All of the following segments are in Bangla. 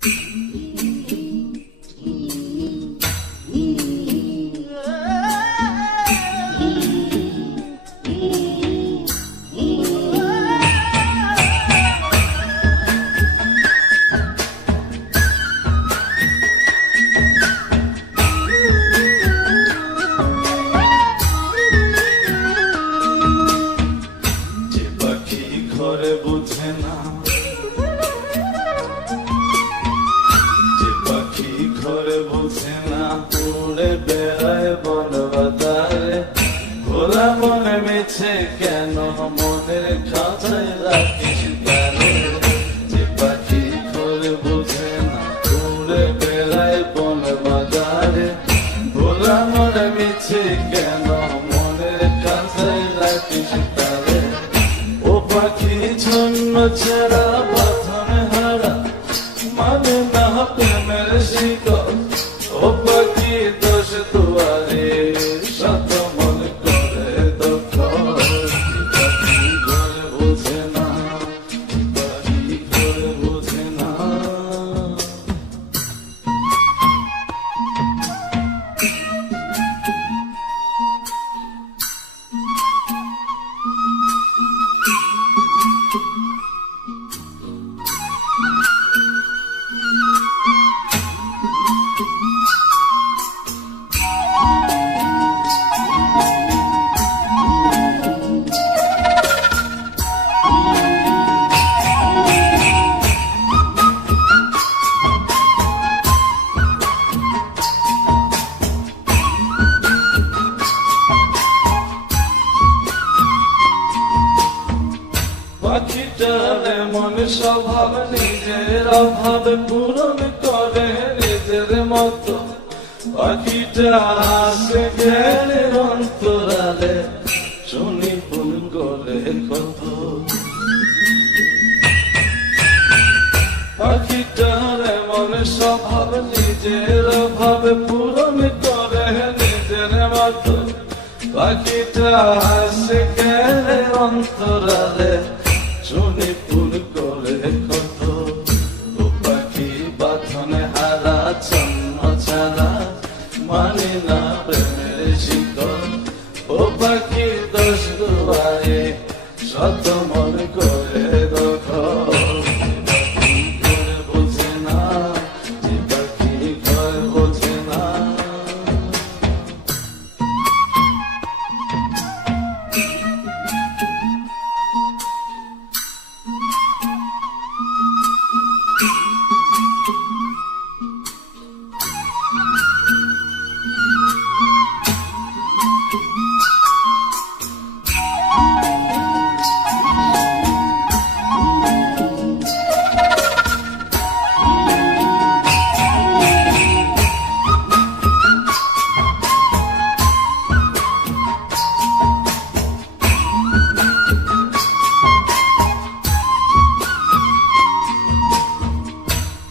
ঘরে বুঝে না, যে পাখি ঘরে বুঝে না, উড়ে বেড়ায় বন বাজারে। খোলা মনে মিছে কেন মনের খাঁচায় রাখিস তারে। যে পাখি ঘরে বুঝে না, উড়ে বেড়ায় বন বাজারে। খোলা মনে মিছে কেন মনের খাঁচায় রাখিস তারে। ও পাখি ছন্ন ছেড়া বাঁধনে হারা, মানে না প্রেমের শিকল। ও পাখি দোষ দুয়ারে, শত মন করে দখল। পাখি ঘরে বুঝে না, পাখি ঘরে বুঝে না। পাখিটার এমন স্বভাব, নিজের অভাব পূরণ করে নিজের মতো। পাখিটা আসে গেলে অন্তরালে, শুনি ফুল করে কত। পাখিটার এমন স্বভাব, নিজের অভাব পূরণ করে নিজের মতো। পাখিটা আসে গেলে অন্তরালে, শুনি ফুল করে কত। ও পাখি বাঁধনে হারা, ছন্ন ছাড়া, মানে না প্রেমের শিকল। ও পাখি দোষ দুয়ারে, শত মন করে দখল। পাখি ঘরে বোঝে না, যে পাখি ঘরে বোঝে না।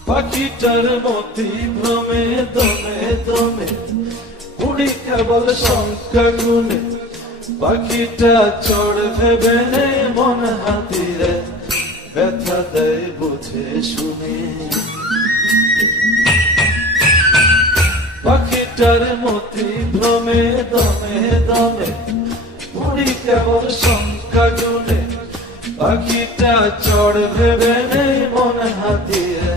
পাখিটার মতি ভ্রমে দমে দমে, উড়ি কেবল সংখ্যা গুণে। পাখিটা চড় ভেবে মন হাতিরে, ব্যথা দেয় বুঝে শুনে। পাখিটার মতি ভ্রমে দমে দমে, উড়ি কেবল সংখ্যা গুণে। পাখিটা চড় ভেবে মন হাতিরে,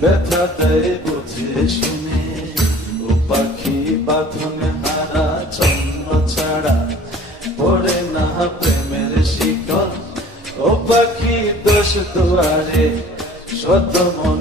ব্যথা দেয় বুঝে শুনে। ও পাখি বাঁধনে হারা, ছন্ন ছাড়া, পড়ে না প্রেমের শিকল। ও পাখি দোষ দুয়ারে, শত মন